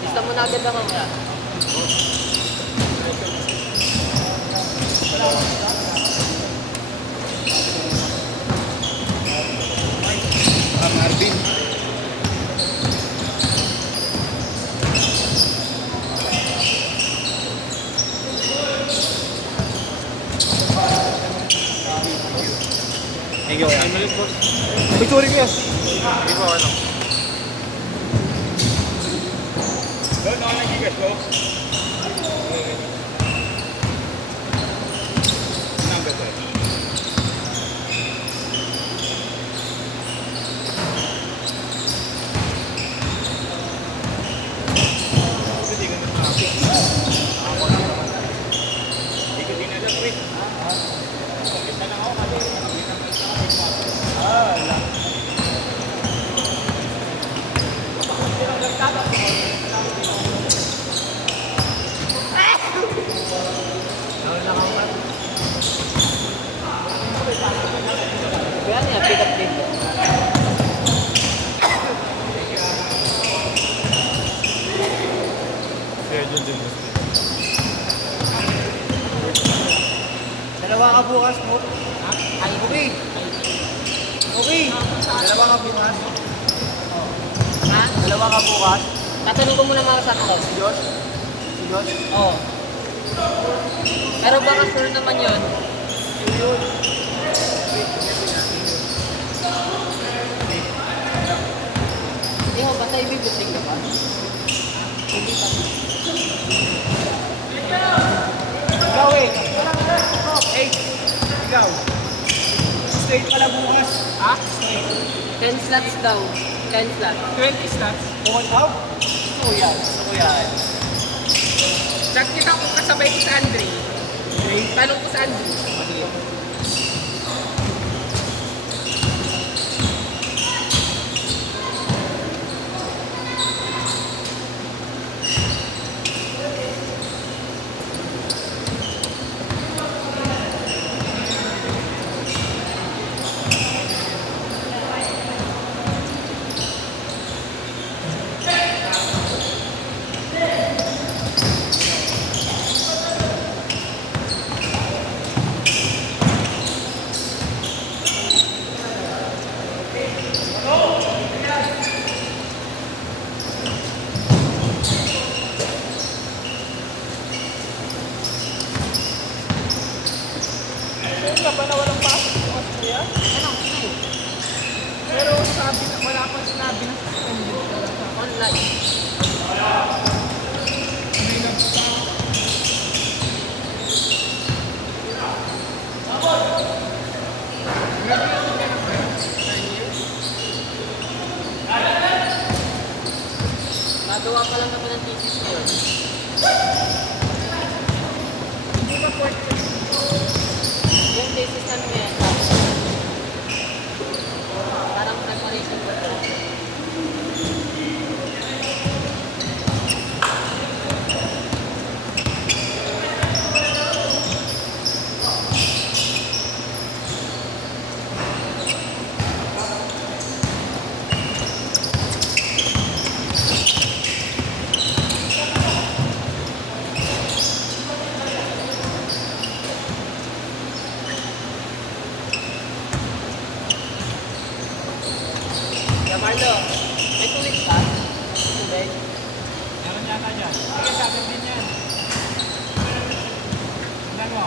Gusto mo na agad ako nga. Marvin. Thank you. Picture ko yan. Hindi po ano. Doon ako nagigas ko. Number 3. Kaya niya, pick up din. Dalawa ka bukas mo. Ay, Okay. Okay. Dalawa ka bukas. ha? Dalawa ka bukas. Tatanong ko muna mga sakto. Si Josh. Si Josh. Oo. Pero baka sure naman yun. Yun. Hindi mo, basta ibibuting ka ba? Hindi pa. Ikaw eh. Hey. Ikaw. Straight pala bukas. Ha? 10 slots daw. 10 slots. 20 slots. Bukas out. Gusto ko yan. Gusto ko yan. Check kita kung kasabay ko sa Andre. Tanong ko sa Andre. Kung ka ba na walang pasok bukas kuya? Ano? Pero sabi na, wala pang sinabi na suspended ka lang. Online. May nagpapasok. Nagawa pa lang naman ng thesis ko. Hindi ba po Yung thesis namin ngayon. Parang preparation ko. Kaya Marlo, may tuwid ka? Tuwid? Meron yata dyan. Sige, sabi din yan. Tignan mo.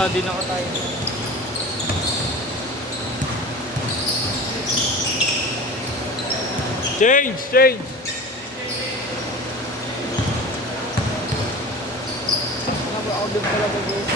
wala din ako tayo. Change! Ako din pala guys.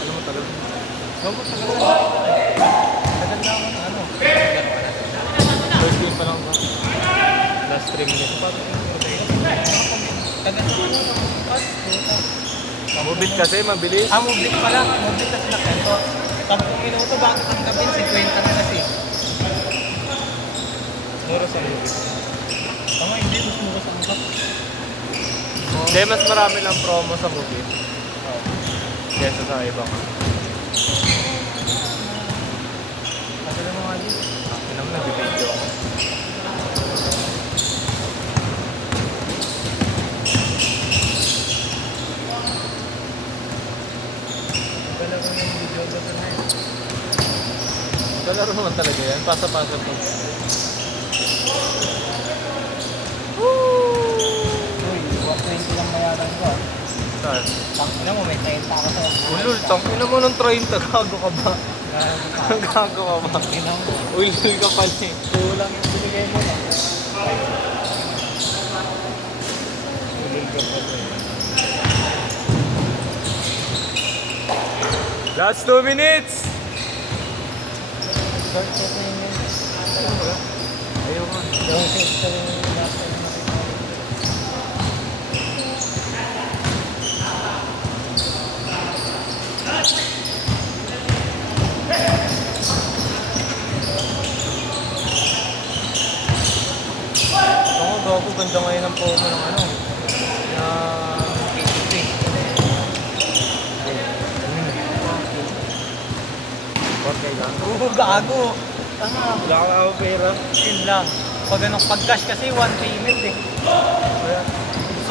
Alam mo tagal. Tagal na ako na ano. First game pa lang ba? Last 3 minutes. Tagal na ano. Mobit kasi, mabilis. Moblit pala. Moblit kasi na kanto. 10 minuto bago tanggapin, 50 na kasi. Mura sa mobit. Tama, hindi. Mas mura sa mga. Hindi, mas marami lang promo sa mobit. Kesa sa ibang. Tagal na mga din. Akin naman nag-video ako. Tagal na yung video ba sa ngayon? Kalaro naman talaga yan. Pasa-pasa po. Uy, 120 lang bayaran ko. Saan? Tangina mo, may 30 ako sa Ulul, tangina mo ng 30. Gago ka ba? Gago ka ba? Tangina mo. Ulul ka pala eh. Kulang yung binigay mo na. Ulul ka pala eh. Last 2 minutes! Short ko na yun. Ayaw nga. Yung short ko yung last time na nakita ko. Ako, gago. Ganda ngayon ang promo ng ano. Na... Okay lang. Oo, gago. Tama. Wala ka ako pera. Yun lang. Pag ano, pag cash kasi one payment eh. Kaya,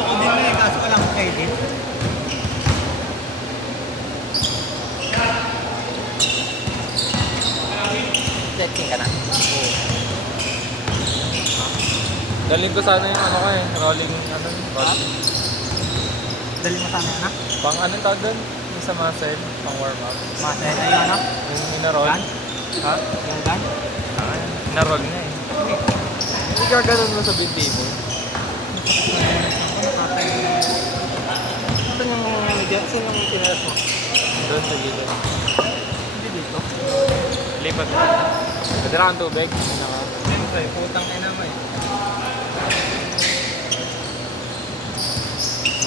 Gusto ko din eh, kaso walang credit. Checking ka na? Daling ko sana yung ano ko eh. Rolling, ano, rolling. Dali mo sana na? Pang ano tawag doon? Yung sa muscle, pang warm up. Masaya na yun, ano? Yung inaroll. Gun? Ha? Yung gun? Inaroll na eh. Hindi ka ganun mo sa binti mo. Saan yung dyan? Saan yung tinalas mo? Doon sa gilid. Hindi dito. Lipat mo. Kadira kang tubig. Naka. Siyempre, putang ina mo eh.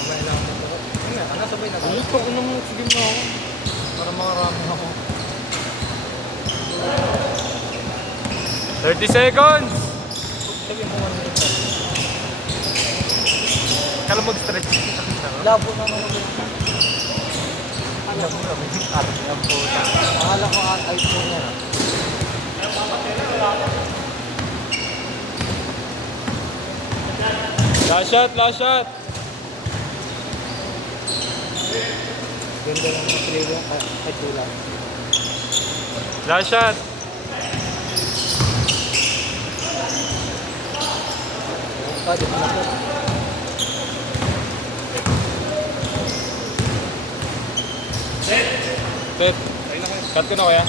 Mamaya lang ako dito. Ayun nga, nasabay na ba? Ano ito? Ano mo? Sige mo ako. Para makarami ako. 30 seconds! Sabi mo 1 minute. Kala mag-stretch. Labo na naman. Alam mo naman yung karne ang puta. Akala ko iPhone yan. Last shot, last shot! Ganda ng material kahit wala. Last shot! Di ba na po? Pep, cut ko na kaya?